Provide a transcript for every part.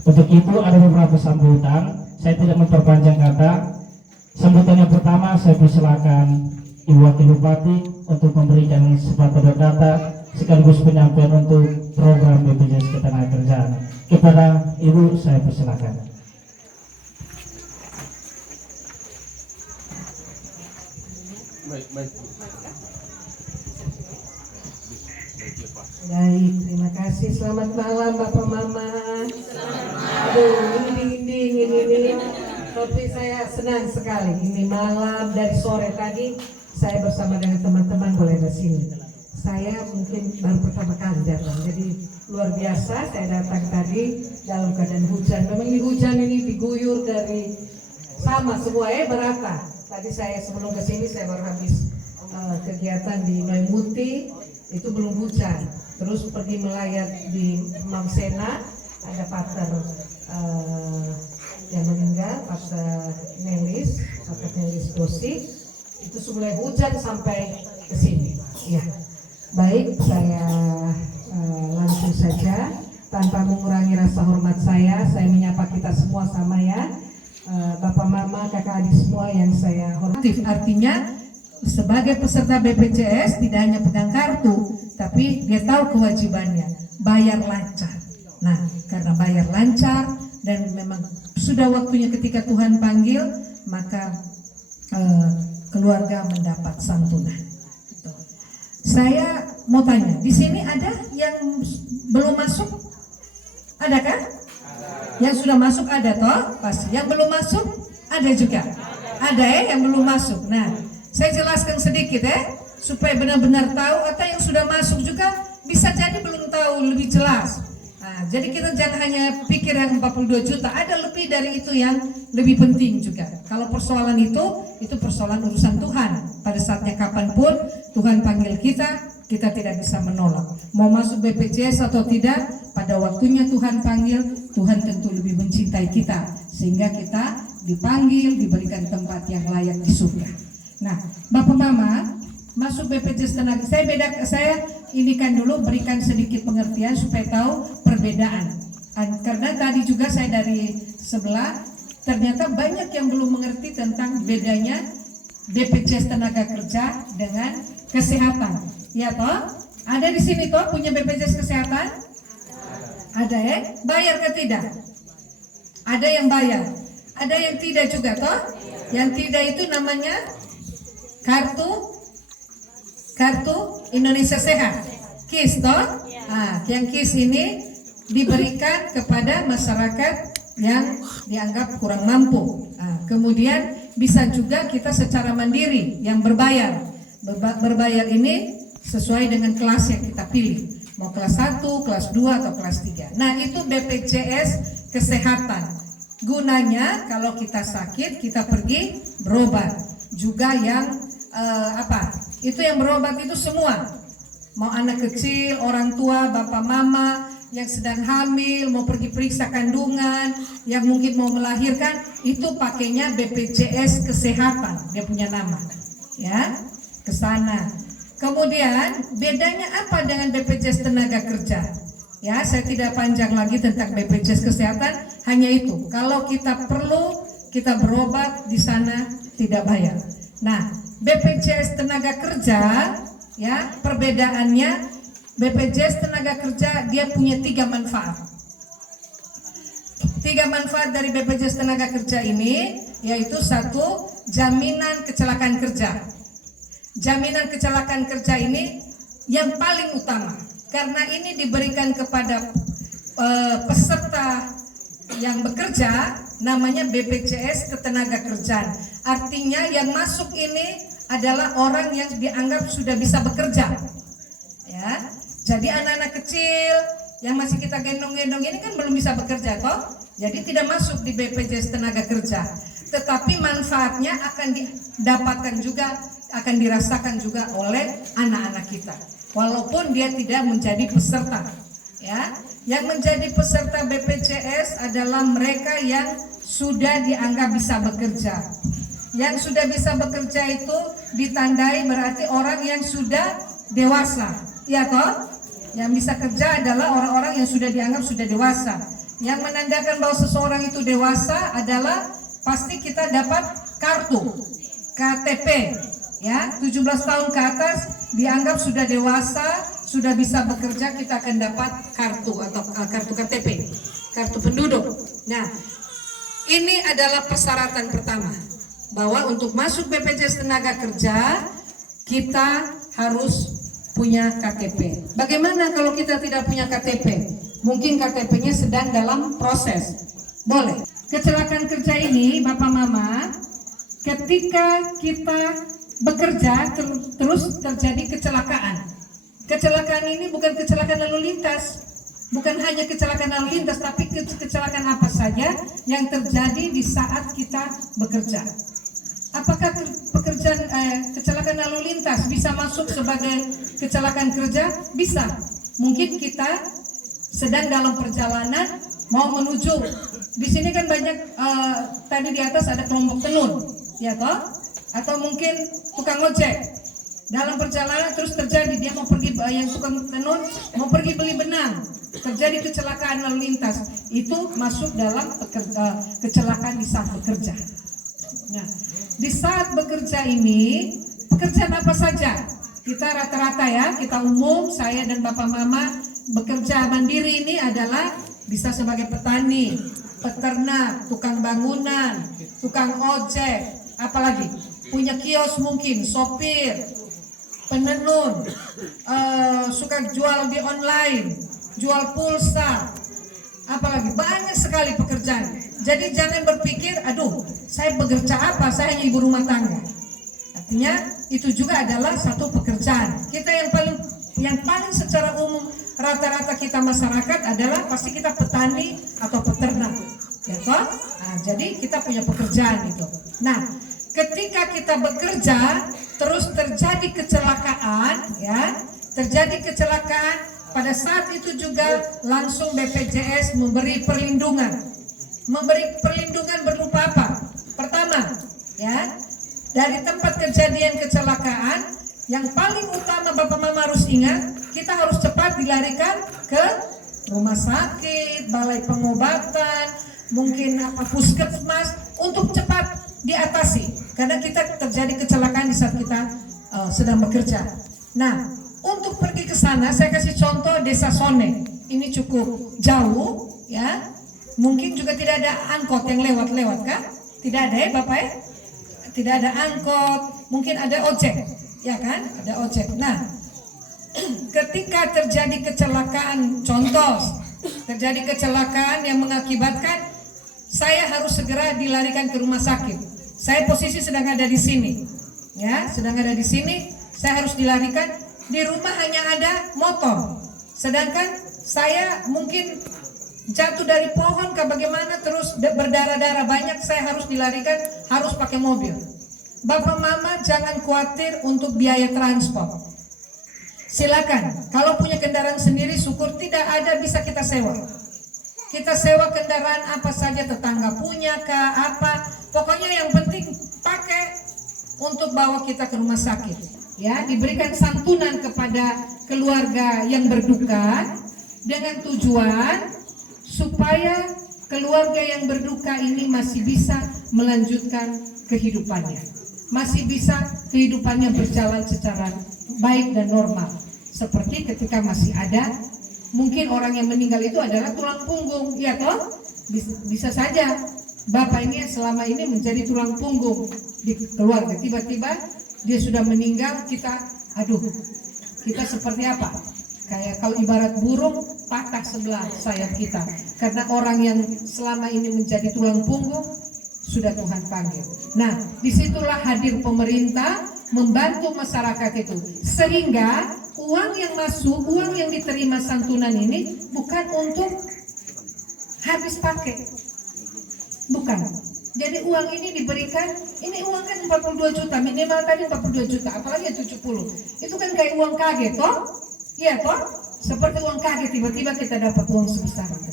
Untuk itu ada beberapa sambutan, saya tidak memperpanjang kata. Sambutan yang pertama saya persilakan Ibu Wakil Bupati untuk memberikan sepatah kata sekaligus penyampaian untuk program BPJS Ketenagakerjaan. Kepada Ibu saya persilakan. Baik. Baik, terima kasih. Selamat malam Bapak Mama. Aduh, ini. Tapi saya senang sekali. Ini malam dari sore tadi saya bersama dengan teman-teman boleh di sini. Saya mungkin baru pertama kali datang, jadi luar biasa. Saya datang tadi dalam keadaan hujan. Memang ini hujan ini diguyur dari sama semua berata. Tadi saya sebelum ke sini saya baru habis kegiatan di Noimuti, itu belum hujan. Terus pergi melayat di Mamsena, ada pater yang meninggal, pater Nelis Dosi. Itu mulai hujan sampai ke sini. Ya, baik, saya langsung saja tanpa mengurangi rasa hormat saya menyapa kita semua sama ya. Bapak Mama, kakak adik semua yang saya hormati. Artinya sebagai peserta BPJS tidak hanya pegang kartu, tapi dia tahu kewajibannya, bayar lancar. Nah, karena bayar lancar dan memang sudah waktunya ketika Tuhan panggil, maka keluarga mendapat santunan. Saya mau tanya, di sini ada yang belum masuk? Adakah? Yang sudah masuk ada toh? Pasti. Yang belum masuk ada juga. Ada yang belum masuk. Nah, saya jelaskan sedikit supaya benar-benar tahu, atau yang sudah masuk juga bisa jadi belum tahu lebih jelas. Nah, jadi kita jangan hanya pikir yang 42 juta, ada lebih dari itu yang lebih penting juga. Kalau persoalan itu persoalan urusan Tuhan. Pada saatnya kapanpun Tuhan panggil kita tidak bisa menolak. Mau masuk BPJS atau tidak, pada waktunya Tuhan panggil, Tuhan tentu lebih mencintai kita, sehingga kita dipanggil, diberikan tempat yang layak di surga. Nah, Bapak Mama, masuk BPJS tenaga, saya indikan dulu, berikan sedikit pengertian supaya tahu perbedaan. Karena tadi juga saya dari sebelah, ternyata banyak yang belum mengerti tentang bedanya BPJS tenaga kerja dengan kesehatan. Ya toh? Ada di sini toh punya BPJS kesehatan? Ada Bayar ke tidak? Ada yang bayar, ada yang tidak juga toh? Yang tidak itu namanya kartu Indonesia Sehat, KIS toh? Nah, yang KIS ini diberikan kepada masyarakat yang dianggap kurang mampu. Nah, kemudian bisa juga kita secara mandiri yang berbayar. Berbayar ini sesuai dengan kelas yang kita pilih, mau kelas 1, kelas 2 atau kelas 3. Nah, itu BPJS kesehatan. Gunanya kalau kita sakit kita pergi berobat. Juga yang itu yang berobat itu semua. Mau anak kecil, orang tua, bapak mama yang sedang hamil, mau pergi periksa kandungan, yang mungkin mau melahirkan, itu pakainya BPJS kesehatan, dia punya nama. Ya, ke sana. Kemudian bedanya apa dengan BPJS tenaga kerja? Ya, saya tidak panjang lagi tentang BPJS kesehatan, hanya itu. Kalau kita perlu, kita berobat di sana tidak bayar. Nah, BPJS tenaga kerja, ya, perbedaannya BPJS tenaga kerja dia punya 3 manfaat. 3 manfaat dari BPJS tenaga kerja ini, yaitu 1, jaminan kecelakaan kerja. Jaminan kecelakaan kerja ini yang paling utama, karena ini diberikan kepada peserta yang bekerja, namanya BPJS Ketenagakerjaan. Artinya yang masuk ini adalah orang yang dianggap sudah bisa bekerja. Ya, jadi anak-anak kecil yang masih kita gendong-gendong ini kan belum bisa bekerja toh, jadi tidak masuk di BPJS Tenaga Kerja. Tetapi manfaatnya akan didapatkan juga, akan dirasakan juga oleh anak-anak kita, walaupun dia tidak menjadi peserta. Ya, yang menjadi peserta BPJS adalah mereka yang sudah dianggap bisa bekerja. Yang sudah bisa bekerja itu ditandai berarti orang yang sudah dewasa, ya toh? Yang bisa kerja adalah orang-orang yang sudah dianggap sudah dewasa. yang menandakan bahwa seseorang itu dewasa adalah pasti kita dapat kartu KTP, ya. 17 tahun ke atas dianggap sudah dewasa, sudah bisa bekerja, kita akan dapat kartu atau kartu KTP, kartu penduduk. Nah, ini adalah persyaratan pertama, bahwa untuk masuk BPJS Tenaga Kerja kita harus punya KTP. Bagaimana kalau kita tidak punya KTP? Mungkin KTP-nya sedang dalam proses. Boleh. Kecelakaan kerja ini, Bapak Mama, ketika kita bekerja terus terjadi kecelakaan. Kecelakaan ini bukan kecelakaan lalu lintas. Bukan hanya kecelakaan lalu lintas, tapi kecelakaan apa saja yang terjadi di saat kita bekerja. Apakah kecelakaan lalu lintas bisa masuk sebagai kecelakaan kerja? Bisa. Mungkin kita sedang dalam perjalanan mau menuju. Di sini kan banyak tadi di atas ada kelompok tenun, ya toh? Atau mungkin tukang ojek. Dalam perjalanan terus terjadi dia mau pergi, yang tukang tenun mau pergi beli benang, terjadi kecelakaan lalu lintas. Itu masuk dalam kecelakaan di saat bekerja. Nah, di saat bekerja ini, pekerjaan apa saja? Kita rata-rata ya, kita umum, saya dan Bapak Mama bekerja mandiri ini adalah bisa sebagai petani, peternak, tukang bangunan, tukang ojek, apalagi punya kios mungkin, sopir, penenun, suka jual di online, jual pulsa, apalagi banyak sekali pekerjaan. Jadi jangan berpikir, aduh, saya bekerja apa? Saya hanya ibu rumah tangga. Artinya itu juga adalah satu pekerjaan. Kita yang paling secara umum rata-rata kita masyarakat adalah pasti kita petani atau peternak, ya toh? Nah, jadi kita punya pekerjaan itu. Nah, ketika kita bekerja terus terjadi kecelakaan, ya, terjadi kecelakaan, pada saat itu juga langsung BPJS memberi perlindungan. Memberi perlindungan berupa apa? Pertama, ya, dari tempat kejadian kecelakaan, yang paling utama Bapak Mama harus ingat, kita harus cepat dilarikan ke rumah sakit, balai pengobatan, mungkin puskesmas untuk cepat diatasi. Karena kita terjadi kecelakaan di saat kita sedang bekerja. Nah, untuk pergi ke sana, saya kasih contoh Desa Sone. Ini cukup jauh, ya. Mungkin juga tidak ada angkot yang lewat-lewat, kan? Tidak ada ya, Bapak ya? Tidak ada angkot, mungkin ada ojek, ya kan? Ada ojek. Nah, ketika terjadi kecelakaan, contoh, terjadi kecelakaan yang mengakibatkan saya harus segera dilarikan ke rumah sakit. Saya posisi sedang ada di sini, ya, sedang ada di sini. Saya harus dilarikan. Di rumah hanya ada motor, sedangkan saya mungkin jatuh dari pohon ke bagaimana terus berdarah-darah banyak. Saya harus dilarikan, harus pakai mobil. Bapak Mama jangan khawatir untuk biaya transport. Silakan, kalau punya kendaraan sendiri syukur, tidak ada bisa kita sewa. Kita sewa kendaraan apa saja, tetangga punya kah, apa, pokoknya yang penting pakai untuk bawa kita ke rumah sakit. Ya, diberikan santunan kepada keluarga yang berduka dengan tujuan supaya keluarga yang berduka ini masih bisa melanjutkan kehidupannya, masih bisa kehidupannya berjalan secara baik dan normal. Seperti ketika masih ada, mungkin orang yang meninggal itu adalah tulang punggung, ya toh? Bisa saja bapak ini selama ini menjadi tulang punggung di keluarga, tiba-tiba dia sudah meninggal, kita seperti apa? Kayak kalau ibarat burung patah sebelah sayap kita, karena orang yang selama ini menjadi tulang punggung sudah Tuhan panggil. Nah, disitulah hadir pemerintah membantu masyarakat itu, sehingga uang yang masuk, uang yang diterima santunan ini bukan untuk habis pakai, bukan. Jadi uang ini diberikan, ini uang kan 42 juta, minimal tadi 42 juta, apalagi 70. Itu kan kayak uang kaget, toh? Iya, toh? Seperti uang kaget, tiba-tiba kita dapat uang sebesar itu.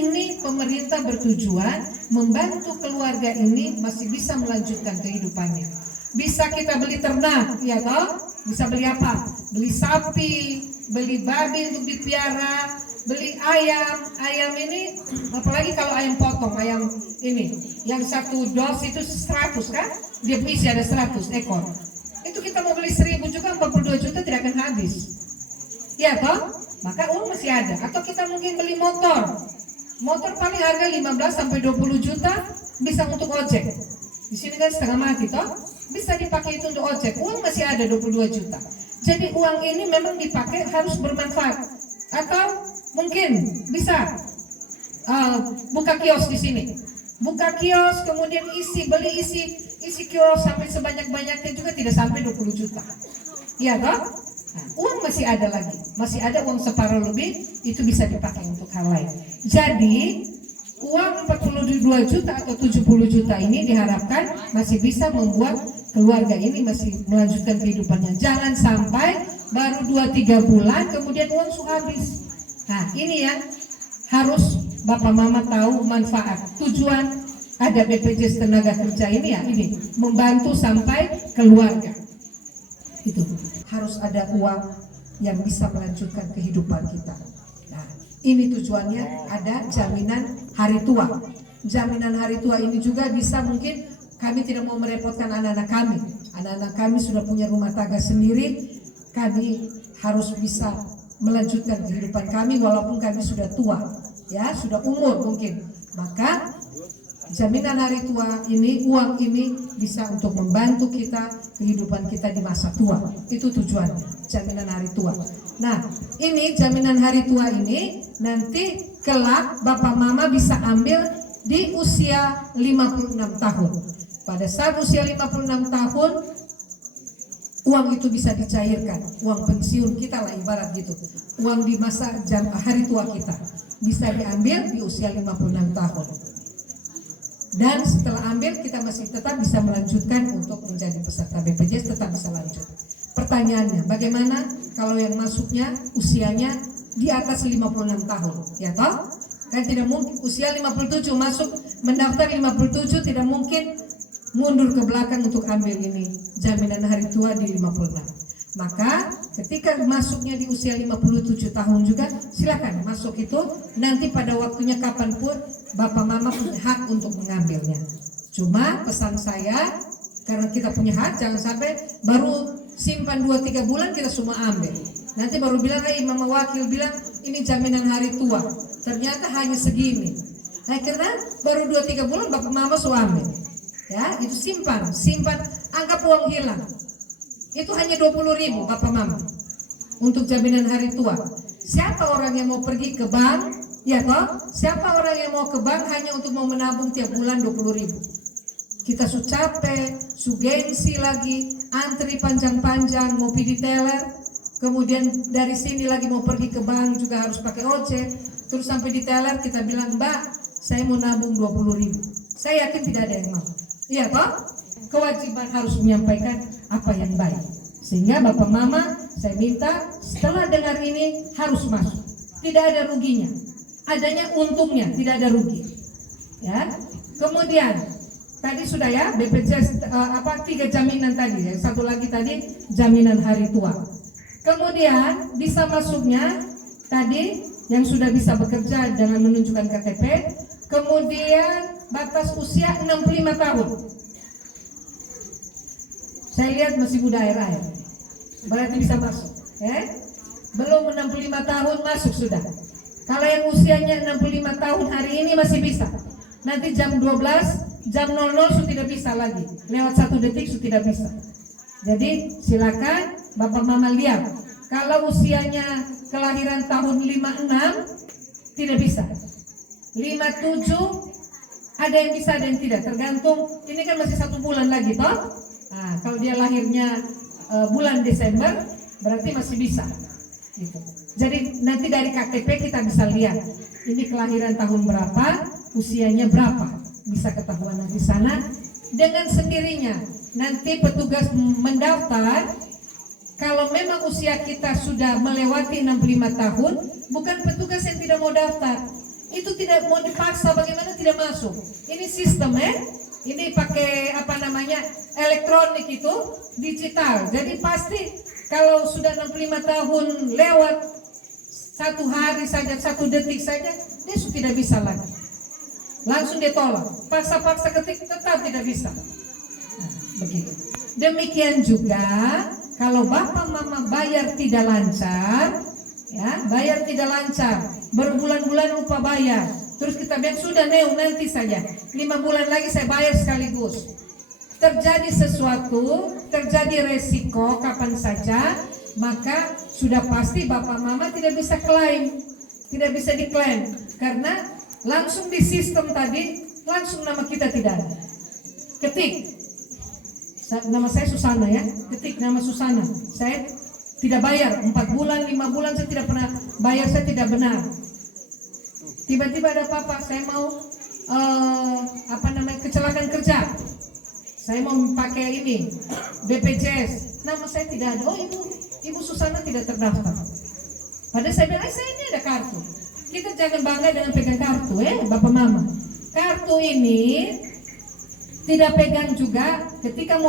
Ini pemerintah bertujuan membantu keluarga ini masih bisa melanjutkan kehidupannya. Bisa kita beli ternak, ya toh? Bisa beli apa? Beli sapi, beli babi untuk dipiara, beli ayam ini, apalagi kalau ayam potong, ayam ini, yang satu dos itu 100 kan? Dia berisi ada 100 ekor. Itu kita mau beli 1000 juga 42 juta tidak akan habis. Ya toh? Maka uang masih ada. Atau kita mungkin beli motor. Motor paling harga 15 sampai 20 juta bisa untuk ojek. Di sini kan setengah mati toh? Bisa dipakai itu untuk ojek. Uang masih ada 22 juta. Jadi uang ini memang dipakai harus bermanfaat. Atau mungkin bisa buka kios di sini. Buka kios kemudian isi kios sampai sebanyak-banyaknya juga tidak sampai 20 juta. Iya toh? Nah, uang masih ada lagi, masih ada uang separuh lebih, itu bisa dipakai untuk hal lain. Jadi uang 42 juta atau 70 juta ini diharapkan masih bisa membuat keluarga ini masih melanjutkan kehidupannya. Jangan sampai baru 2-3 bulan kemudian uang sudah habis. Nah ini yang harus Bapak Mama tahu manfaat. Tujuan ada BPJS Tenaga Kerja ini ya, ini membantu sampai keluarga. Itu harus ada uang yang bisa melanjutkan kehidupan kita. Nah, ini tujuannya ada jaminan hari tua. Jaminan hari tua ini juga bisa mungkin kami tidak mau merepotkan anak-anak kami. Anak-anak kami sudah punya rumah tangga sendiri. Kami harus bisa melanjutkan kehidupan kami walaupun kami sudah tua, ya sudah umur mungkin. Maka jaminan hari tua ini, uang ini bisa untuk membantu kita kehidupan kita di masa tua. Itu tujuannya, jaminan hari tua. Nah, ini jaminan hari tua ini nanti kelak Bapak Mama bisa ambil di usia 56 tahun. Pada saat usia 56 tahun, uang itu bisa dicairkan, uang pensiun kita lah ibarat gitu. Uang di masa hari tua kita bisa diambil di usia 56 tahun. Dan setelah ambil kita masih tetap bisa melanjutkan untuk menjadi peserta BPJS, tetap bisa lanjut. Pertanyaannya, bagaimana kalau yang masuknya usianya di atas 56 tahun? Ya toh? Kan tidak mungkin usia 57 masuk mendaftar 57 tidak mungkin mundur ke belakang untuk ambil ini jaminan hari tua di 56. Maka ketika masuknya di usia 57 tahun juga silakan masuk itu, nanti pada waktunya kapanpun Bapak Mama punya hak untuk mengambilnya. Cuma pesan saya, karena kita punya hak, jangan sampai baru simpan 2-3 bulan kita semua ambil. Nanti baru bilang, Mama Wakil bilang ini jaminan hari tua, ternyata hanya segini. Nah karena baru 2-3 bulan Bapak Mama sudah ambil. Ya, itu simpan, anggap uang hilang. Itu hanya 20.000 Bapak Mama untuk jaminan hari tua. Siapa orang yang mau pergi ke bank? Ya toh? Siapa orang yang mau ke bank hanya untuk mau menabung tiap bulan 20.000? Kita su capek, su gengsi lagi, antri panjang-panjang, mau pergi di teller, kemudian dari sini lagi mau pergi ke bank juga harus pakai ojek, terus sampai di teller kita bilang, Mbak, saya mau nabung 20.000. Saya yakin tidak ada yang mau. Iya toh? Kewajiban harus menyampaikan apa yang baik. Sehingga Bapak Mama, saya minta setelah dengar ini harus masuk. Tidak ada ruginya. Adanya untungnya, tidak ada rugi. Ya. Kemudian tadi sudah ya BPJS 3 jaminan tadi ya. Satu lagi tadi jaminan hari tua. Kemudian bisa masuknya tadi yang sudah bisa bekerja dengan menunjukkan KTP. Kemudian batas usia 65 tahun. Saya lihat masih muda air-air, berarti bisa masuk. Belum 65 tahun masuk sudah. Kalau yang usianya 65 tahun hari ini masih bisa. Nanti jam 12, jam 00 sudah tidak bisa lagi. Lewat 1 detik sudah tidak bisa. Jadi silakan Bapak Mama lihat. Kalau usianya kelahiran tahun 56 tidak bisa. 57 ada yang bisa, ada yang tidak. Tergantung. Ini kan masih 1 bulan lagi toh. Nah, kalau dia lahirnya bulan Desember, berarti masih bisa. Gitu. Jadi nanti dari KTP kita bisa lihat ini kelahiran tahun berapa, usianya berapa, bisa ketahuan di sana dengan sendirinya. Nanti petugas mendaftar. Kalau memang usia kita sudah melewati 65 tahun, bukan petugas yang tidak mau daftar. Itu tidak mau dipaksa, bagaimana tidak masuk. Ini sistem ini pakai elektronik itu digital. Jadi pasti kalau sudah 65 tahun lewat 1 hari saja, 1 detik saja, dia sudah tidak bisa lagi. Langsung dia tolak, paksa-paksa ketik tetap tidak bisa. Nah, begitu. Demikian juga kalau bapak mama bayar tidak lancar, ya, bayar tidak lancar, berbulan-bulan lupa bayar, terus kita bilang sudah Neo nanti saja, 5 bulan lagi saya bayar sekaligus. Terjadi sesuatu, terjadi resiko kapan saja, maka sudah pasti bapak mama tidak bisa klaim, tidak bisa diklaim, karena langsung di sistem tadi langsung nama kita tidak ada. Ketik nama saya Susana, ya, ketik nama Susana, saya tidak bayar 4 bulan, 5 bulan saya tidak pernah bayar, saya tidak benar. Tiba-tiba ada apa-apa, saya mau kecelakaan kerja, saya mau pakai ini BPJS, nama saya tidak ada. Oh, ibu Susana tidak terdaftar. Padahal saya bilang, saya ini ada kartu. Kita jangan bangga dengan pegang kartu, bapak mama. Kartu ini tidak pegang juga ketika mau